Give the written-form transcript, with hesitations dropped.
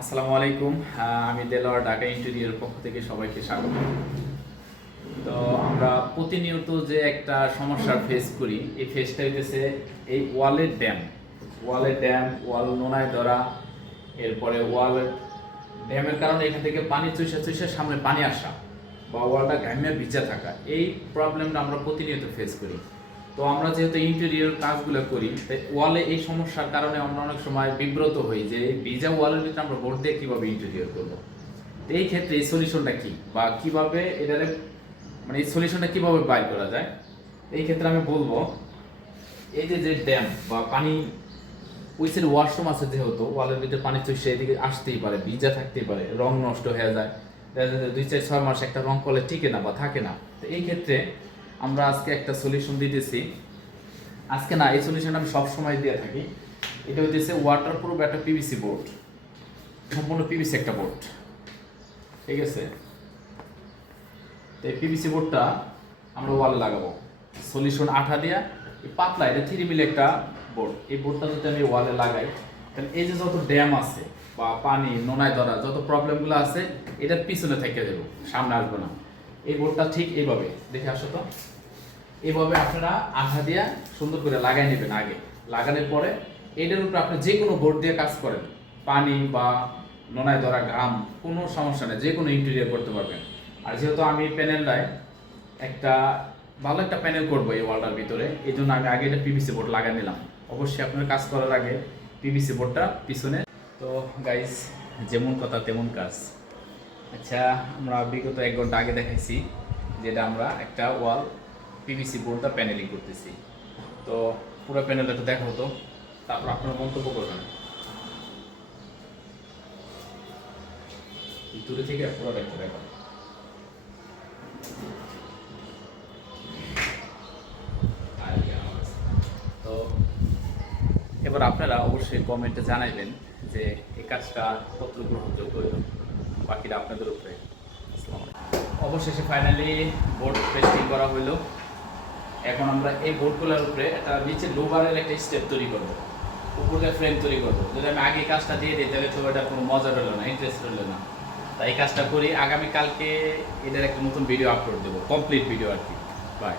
আসসালামু আলাইকুম। আমি দেলোয়ার ঢাকা ইন্টেরিয়র পক্ষ থেকে সবাইকে স্বাগত। তো আমরা প্রতিনিয়ত যে একটা সমস্যার ফেস করি, এই ফেসটা হইতেছে এই ওয়াল নোনায় ধরা, এরপরে ড্যামের কারণে এখান থেকে পানি চুষে চুষে সামনে পানি আসা বা ওয়ালটা ঘামিয়ে ভিজে থাকা, এই প্রবলেমটা আমরা প্রতিনিয়ত ফেস করি। তো আমরা যেহেতু ইন্টেরিয়র কাজগুলো করি, তাই ওয়ালে এই সমস্যার কারণে আমরা অনেক সময় বিব্রত হই যে ভিজা ওয়ালের ভিতরে আমরা বোর্ড দিয়ে কীভাবে ইন্টেরিয়র করবো। তো এই ক্ষেত্রে এই সলিউশনটা কি বা কিভাবে এটারে মানে এই সলিউশনটা কিভাবে বাইর করা যায়, এই ক্ষেত্রে আমি বলবো এই যে ড্যাম বা পানি ওই সাইড ওয়াশরুম আছে, যেহেতু ওয়ালের ভিতরে পানি চুষে এদিকে আসতেই পারে, ভিজা থাকতেই পারে, রং নষ্ট হয়ে যায়, 2-4-6 মাস একটা রং করলে টিকে না বা থাকে না। তো এই ক্ষেত্রে আমরা আজকে একটা সলিউশন দিতেছি। আজকে না, এই সলিউশন আমি সবসময় দিয়ে থাকি। এটা হইতেছে ওয়াটারপ্রুফ একটা পিভিসি বোর্ড, সম্পূর্ণ পিভিসি একটা বোর্ড, ঠিক আছে। তো এই পিভিসি বোর্ডটা আমরা ওয়ালে লাগাবো সলিউশন আঠা দিয়া, এই পাতলা, এটা 3 মিলি একটা বোর্ড। এই বোর্ডটা যদি আমি ওয়ালে লাগাই, তাহলে এই যে যত ড্যাম আছে বা পানি নোনায় ধরা যত প্রবলেমগুলো আছে, এটার পিছনে থেকে যাবো, সামনে আসবো না। এই বোর্ডটা ঠিক এইভাবে দেখে আসো তো, এইভাবে আপনারা আঠা দিয়ে সুন্দর করে লাগাই নেবেন। আগে লাগানোর পরে এটার উপরে আপনি যে কোনো বোর্ড দিয়ে কাজ করেন, পানি বা নোনায় ধরা ঘাম, কোনো সমস্যা নেই, যে কোনো ইন্টেরিয়র করতে পারবেন। আর যেহেতু আমি প্যানেলটায় একটা ভালো একটা প্যানেল করবো এই ওয়ালটার ভিতরে, এই জন্য আমি আগে এটা পিভিসি বোর্ড লাগাই নিলাম। অবশ্যই আপনার কাজ করার আগে পিভিসি বোর্ডটা পিছনে। তো গাইস, যেমন কথা তেমন কাজ। আচ্ছা, আমরা বিগত 1 ঘন্টা আগে দেখাইছি যেটা আমরা একটা ওয়াল পিভিসি বোর্ডটা প্যানেলিং করতেছি। তো পুরো প্যানেলটা একটু দেখা হতো, তারপর আপনারা মন্তব্য করবেন। দূরে থেকে পুরো দেখতে দেখো। তো এবার আপনারা অবশ্যই কমেন্টে জানাইবেন যে এই কাজটা কত গ্রহণযোগ্য হইল, বাকিটা আপনাদের উপরে। অবশেষে ফাইনালি বোর্ড পেস্টিং করা হইলো। এখন আমরা এই বোর্ডগুলোর উপরে একটা নিচে লোবারের একটা স্টেপ তৈরি করবো, উপরে ফ্রেম তৈরি করবো। যদি আমি আগে কাজটা দিয়ে দিই তাহলে তো এটা কোনো মজা রইলো না, ইন্টারেস্ট রইলো না। তাই এই কাজটা করি। আগামীকালকে এটার একটা নতুন ভিডিও আপলোড দেবো, কমপ্লিট ভিডিও আর কি। বাই।